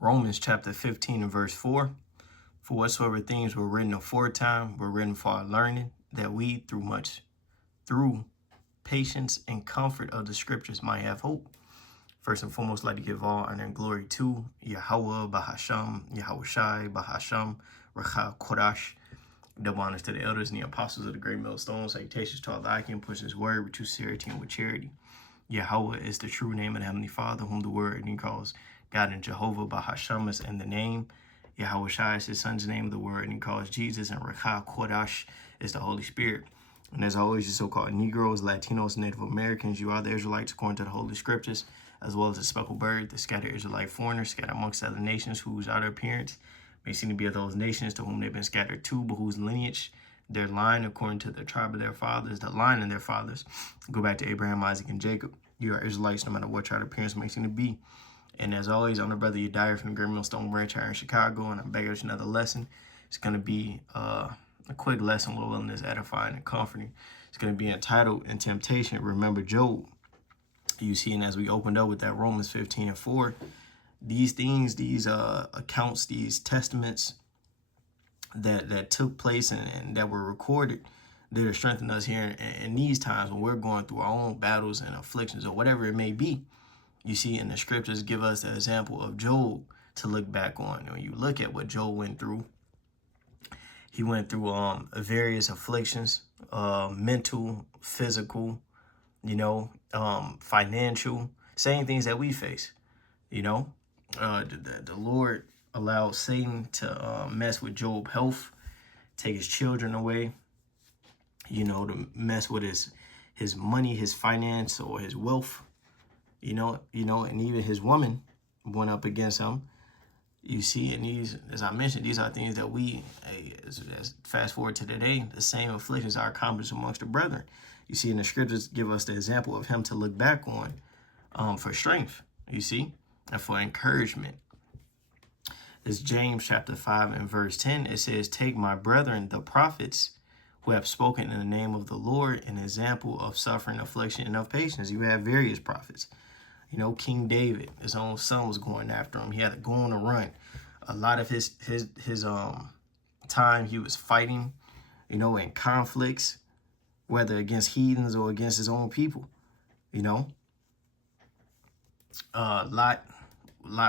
Romans chapter 15 and verse 4. For whatsoever things were written aforetime were written for our learning, that we through patience and comfort of the scriptures might have hope. First and foremost, I'd like to give all honor and glory to Yahweh Bahasham, Yahweh Shai Bahasham, Racha Kodash. Double honors to the elders and the apostles of the great millstone. Salutations to all the Icon, pushing his word with true sincerity and with charity. Yahweh is the true name of the Heavenly Father, whom the word and he calls God and Jehovah Bahasham is in the name. Yahweh Shai is his son's name of the word, and he calls Jesus, and Racha Kodash is the Holy Spirit. And as always, you so-called Negroes, Latinos, Native Americans, you are the Israelites according to the Holy Scriptures, as well as the speckled bird, the scattered Israelite foreigners, scattered amongst other nations, whose outer appearance may seem to be of those nations to whom they've been scattered to, but whose lineage, their line, according to the tribe of their fathers, the line of their fathers, go back to Abraham, Isaac, and Jacob. You are Israelites no matter what tribe appearance may seem to be. And as always, I'm the brother Yediah from the Great Millstone Branch here in Chicago, and I'm back with another lesson. It's going to be a quick lesson, Lord willing, is edifying and comforting. It's going to be entitled, In Temptation, Remember Job. You see, and as we opened up with that Romans 15 and 4, these things, these accounts, these testaments that took place and that were recorded, that are strengthening us here in these times when we're going through our own battles and afflictions or whatever it may be. You see, in the scriptures give us the example of Job to look back on. When you look at what Job went through, he went through various afflictions, mental, physical, financial, same things that we face. The Lord allowed Satan to mess with Job's health, take his children away, to mess with his money, his finance, or his wealth. And even his woman went up against him. You see, and these, as I mentioned, these are things that we, as fast forward to today, the same afflictions are accomplished amongst the brethren. You see, and the scriptures give us the example of him to look back on for strength, you see, and for encouragement. This James chapter 5 and verse 10, it says, Take my brethren, the prophets, who have spoken in the name of the Lord, an example of suffering, affliction, and of patience. You have various prophets. King David, his own son was going after him. He had to go on a run. A lot of his time he was fighting, in conflicts, whether against heathens or against his own people. Lot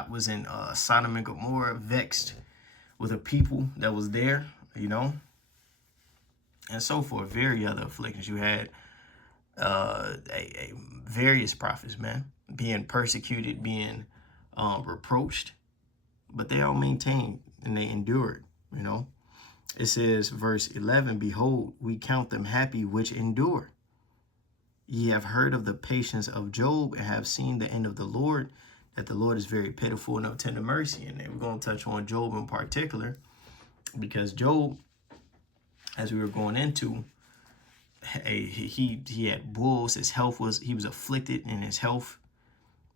was in Sodom and Gomorrah, vexed with a people that was there, and so forth. Very other afflictions. You had various prophets, man, being persecuted, being reproached, but they all maintained and they endured. It says, verse 11, Behold, we count them happy which endure. Ye have heard of the patience of Job and have seen the end of the Lord, that the Lord is very pitiful and of tender mercy. And then we're going to touch on Job in particular, because Job, as we were going into, he had bulls. His health he was afflicted in his health.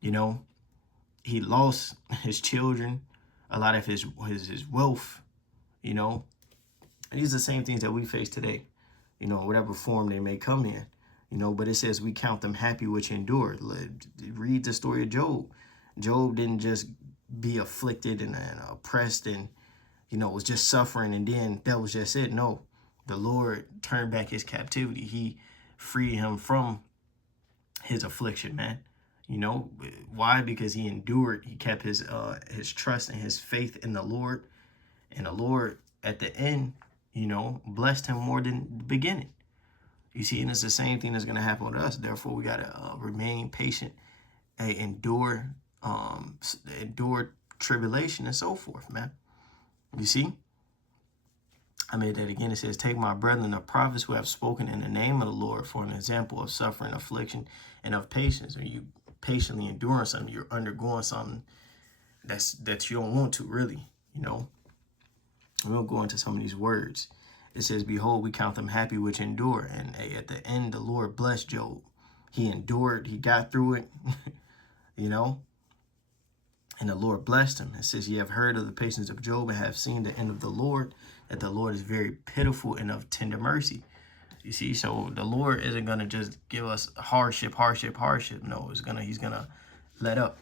He lost his children, a lot of his wealth. And these are the same things that we face today, whatever form they may come in. But it says we count them happy which endure. Read the story of Job. Job didn't just be afflicted and oppressed and was just suffering and then that was just it. No. The Lord turned back his captivity. He freed him from his affliction, man. Why? Because he endured. He kept his trust and his faith in the Lord. And the Lord, at the end, blessed him more than the beginning. You see, and it's the same thing that's going to happen with us. Therefore, we got to remain patient, endure tribulation and so forth, man. You see? I made that again. It says, Take my brethren, the prophets who have spoken in the name of the Lord, for an example of suffering, affliction, and of patience. When you patiently enduring something, you're undergoing something that you don't want to, really, We'll go into some of these words. It says, Behold, we count them happy which endure. And at the end, the Lord blessed Job. He endured. He got through it, And the Lord blessed him. It says, Ye have heard of the patience of Job and have seen the end of the Lord, that the Lord is very pitiful and of tender mercy. You see, so the Lord isn't going to just give us hardship. No, he's going to let up,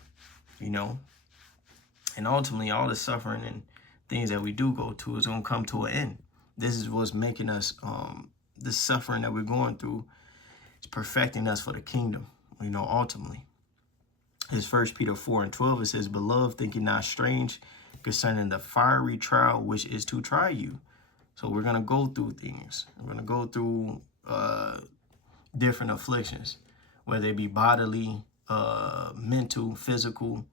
And ultimately, all the suffering and things that we do go to is going to come to an end. This is what's making us, the suffering that we're going through is perfecting us for the kingdom, ultimately. It's 1 Peter 4:12. It says, "Beloved, think ye not strange concerning the fiery trial which is to try you." So we're going to go through things. We're going to go through different afflictions, whether it be bodily, mental, physical,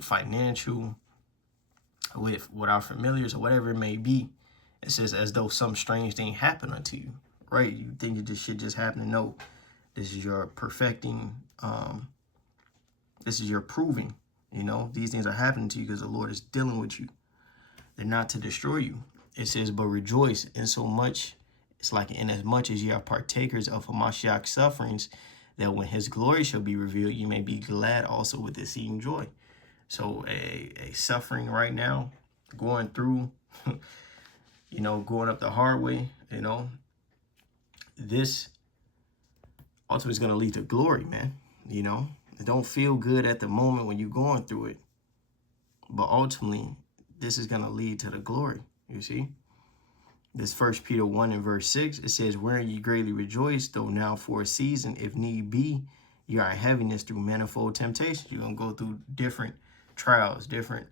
financial, with our familiars or whatever it may be. It says, as though some strange thing happened unto you, right? You think that this shit just happened. No, this is your perfecting. This is your proving. These things are happening to you because the Lord is dealing with you. They're not to destroy you. It says, but rejoice in so much. It's like, in as much as ye are partakers of Hamashiach's sufferings, that when his glory shall be revealed, you may be glad also with exceeding joy. So a suffering right now, going through, going up the hard way, this ultimately is going to lead to glory, man. It don't feel good at the moment when you're going through it, but ultimately this is going to lead to the glory. You see, this 1 Peter 1:6, it says, "Wherein ye greatly rejoice, though now for a season, if need be, ye are in heaviness through manifold temptations." You're going to go through different trials, different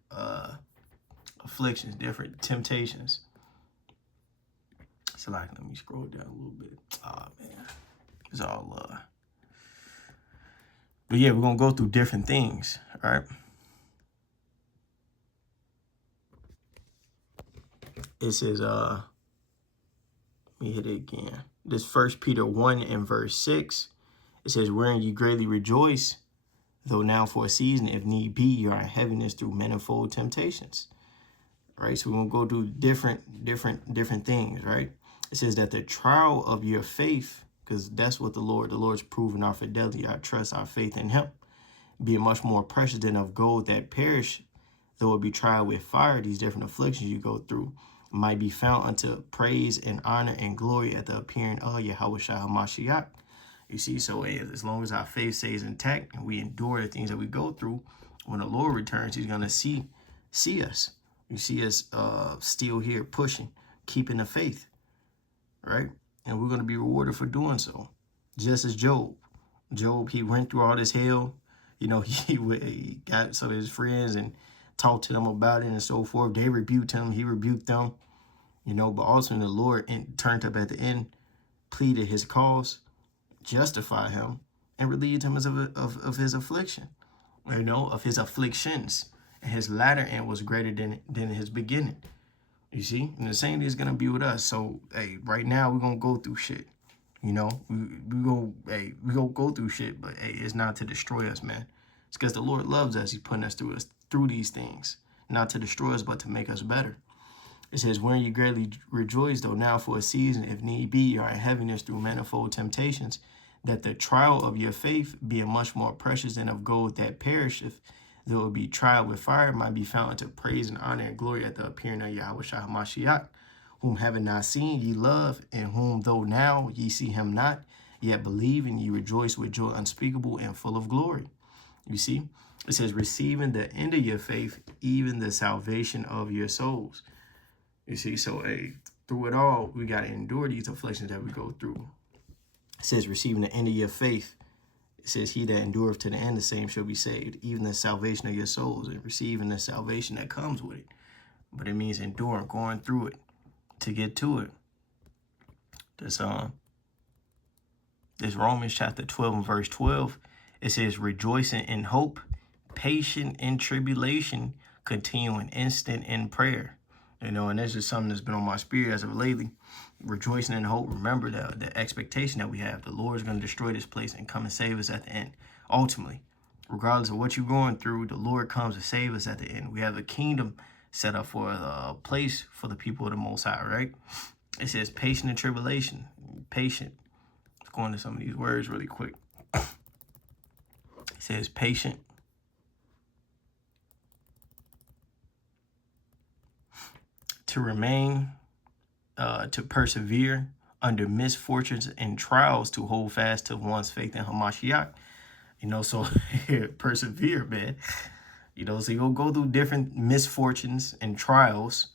afflictions, different temptations. So let me scroll down a little bit. Oh man, it's all but yeah, we're gonna go through different things, all right? It says, let me hit it again. This 1 Peter 1:6, it says, "Wherein you greatly rejoice, though now for a season, if need be, you are in heaviness through manifold temptations." Right? So we're gonna go through different things, right? It says that the trial of your faith, because that's what the Lord's proving our fidelity, our trust, our faith in him, being much more precious than of gold that perish, though it be tried with fire. These different afflictions you go through might be found unto praise and honor and glory at the appearing of Yahushua HaMashiach. You see, so as long as our faith stays intact and we endure the things that we go through, when the Lord returns, he's going to see us. You see us still here pushing, keeping the faith, right? And we're going to be rewarded for doing so. Just as Job, he went through all this hell. He got some of his friends and talked to them about it and so forth. They rebuked him. He rebuked them. But also the Lord turned up at the end, pleaded his cause, justified him, and relieved him of his affliction, of his afflictions. And his latter end was greater than his beginning. You see? And the same thing is going to be with us. So, hey, right now we're going to go through shit. We gonna go through shit, but hey, it's not to destroy us, man. It's because the Lord loves us. He's putting us through these things, not to destroy us, but to make us better. It says, "Wherein you greatly rejoice, though now for a season, if need be, you are in heaviness through manifold temptations, that the trial of your faith, being much more precious than of gold that perisheth, though it be tried with fire, might be found unto praise and honor and glory at the appearing of Yahushua HaMashiach, whom having not seen ye love, and whom though now ye see him not, yet believe, and ye rejoice with joy unspeakable and full of glory." You see? It says, "Receiving the end of your faith, even the salvation of your souls." You see? So, through it all, we got to endure these afflictions that we go through. It says, "Receiving the end of your faith." It says, "He that endureth to the end, the same shall be saved." Even the salvation of your souls, and receiving the salvation that comes with it. But it means enduring, going through it to get to it. This Romans chapter 12 and verse 12. It says, "Rejoicing in hope, patient in tribulation, continuing instant in prayer." And that's just something that's been on my spirit as of lately. Rejoicing in hope. Remember the expectation that we have. The Lord is going to destroy this place and come and save us at the end. Ultimately, regardless of what you're going through, the Lord comes to save us at the end. We have a kingdom set up for a place for the people of the Most High, right? It says patient in tribulation. Patient. Let's go into some of these words really quick. It says patient. To remain, to persevere under misfortunes and trials, to hold fast to one's faith in Hamashiach. So persevere, man. You know, so you'll go through different misfortunes and trials.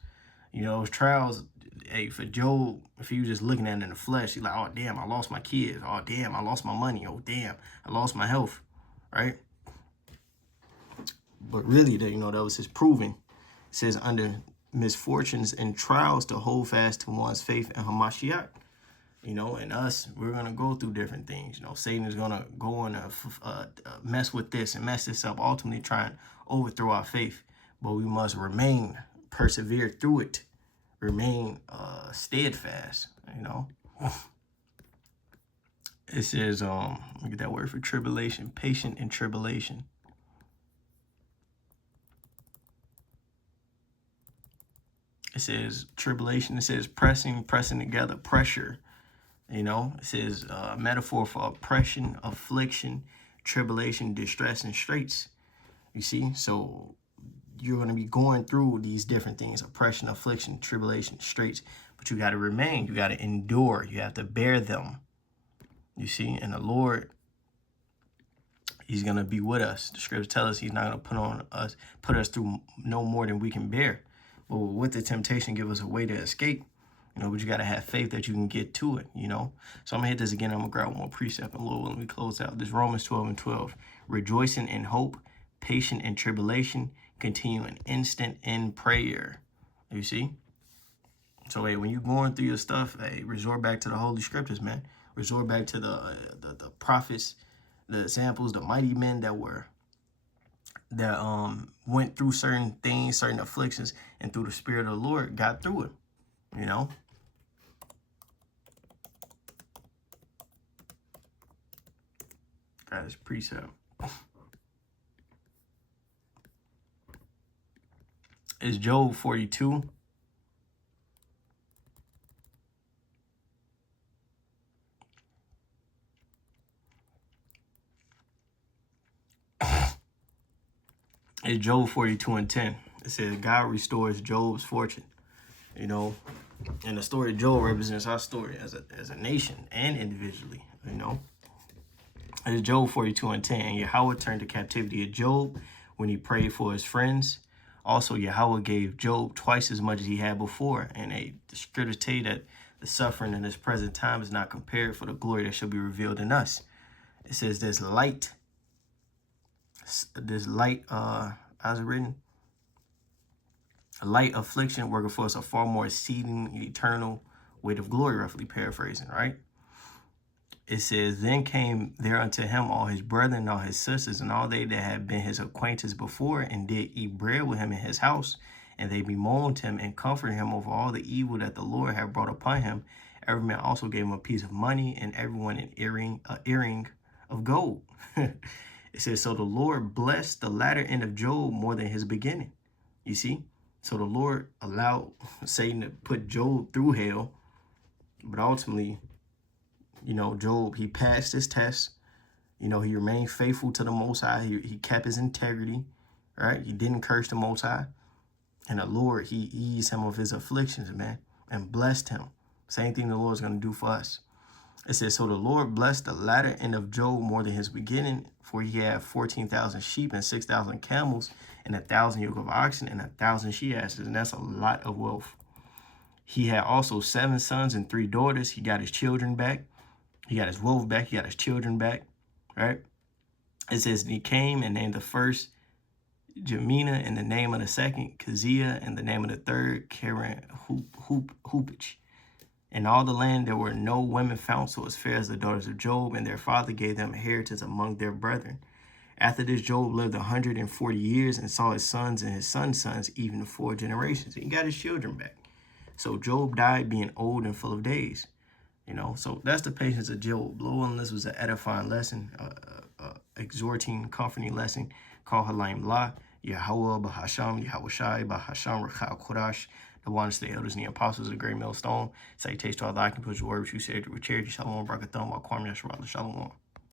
You know, trials, hey, for Job, if he was just looking at it in the flesh, he's like, oh, damn, I lost my kids. Oh, damn, I lost my money. Oh, damn, I lost my health, right? But really, that, you know, that was his proving. It says, under misfortunes and trials, to hold fast to one's faith in Hamashiach. You know, and us, we're going to go through different things. You know, Satan is going to go and mess with this and mess this up, ultimately try and overthrow our faith. But we must remain, persevere through it, remain steadfast, you know. It says, look at that word for tribulation, patient in tribulation. It says tribulation, it says pressing together, pressure. You know, it says metaphor for oppression, affliction, tribulation, distress, and straits. You see, so you're going to be going through these different things: oppression, affliction, tribulation, straits. But you got to remain. You got to endure. You have to bear them. You see, and the Lord, He's going to be with us. The scriptures tell us He's not going to put us through no more than we can bear. But with the temptation, give us a way to escape. You know, but you got to have faith that you can get to it, you know. So I'm going to hit this again. I'm going to grab one more precept and Lord, let me close out. This Romans 12:12. Rejoicing in hope, patient in tribulation, continuing instant in prayer. You see? So, hey, when you're going through your stuff, hey, resort back to the Holy Scriptures, man. Resort back to the prophets, the examples, the mighty men that went through certain things, certain afflictions, and through the Spirit of the Lord, got through it, you know. Got his precept. It's Job 42. It's Job 42:10. It says God restores Job's fortune. You know, and the story of Job represents our story as a nation and individually, you know. It's Job 42:10. And Yahweh turned the captivity of Job when he prayed for his friends. Also, Yahweh gave Job twice as much as he had before. And the scriptures tell you that the suffering in this present time is not compared for the glory that shall be revealed in us. It says this light, how's it written? A light affliction working for us a far more exceeding eternal weight of glory, roughly paraphrasing, right? It says, then came there unto him all his brethren, all his sisters, and all they that had been his acquaintance before, and did eat bread with him in his house. And they bemoaned him and comforted him over all the evil that the Lord had brought upon him. Every man also gave him a piece of money, and everyone an earring of gold. It says, so the Lord blessed the latter end of Job more than his beginning. You see? So the Lord allowed Satan to put Job through hell, but ultimately, you know, Job, he passed his test. You know, he remained faithful to the Most High. He kept his integrity, right? He didn't curse the Most High. And the Lord, he eased him of his afflictions, man, and blessed him. Same thing the Lord's going to do for us. It says, so the Lord blessed the latter end of Job more than his beginning, for he had 14,000 sheep and 6,000 camels and 1,000 yoke of oxen and 1,000 she-asses. And that's a lot of wealth. He had also 7 sons and 3 daughters. He got his children back. He got his wealth back. He got his children back, right? It says, he came and named the first Jemina, and the name of the second Keziah, and the name of the third Karen Hoopich. In all the land there were no women found so as fair as the daughters of Job, and their father gave them inheritance among their brethren. After this, Job lived 140 years and saw his sons and his sons' sons, even 4 generations. He got his children back. So Job died being old and full of days. You know, so that's the patience of Job. Lord, this was an edifying lesson, exhorting, comforting lesson called Halayim La, Yahweh, Bahasham, Yahweh Shai, Bahasham, Rachel Kodash, the ones, the elders, and the apostles of the great millstone. Salutation to all that I can put your word, which you said with charity. Shalom, Brakathon, Wa Kwam Yashua, Shalom.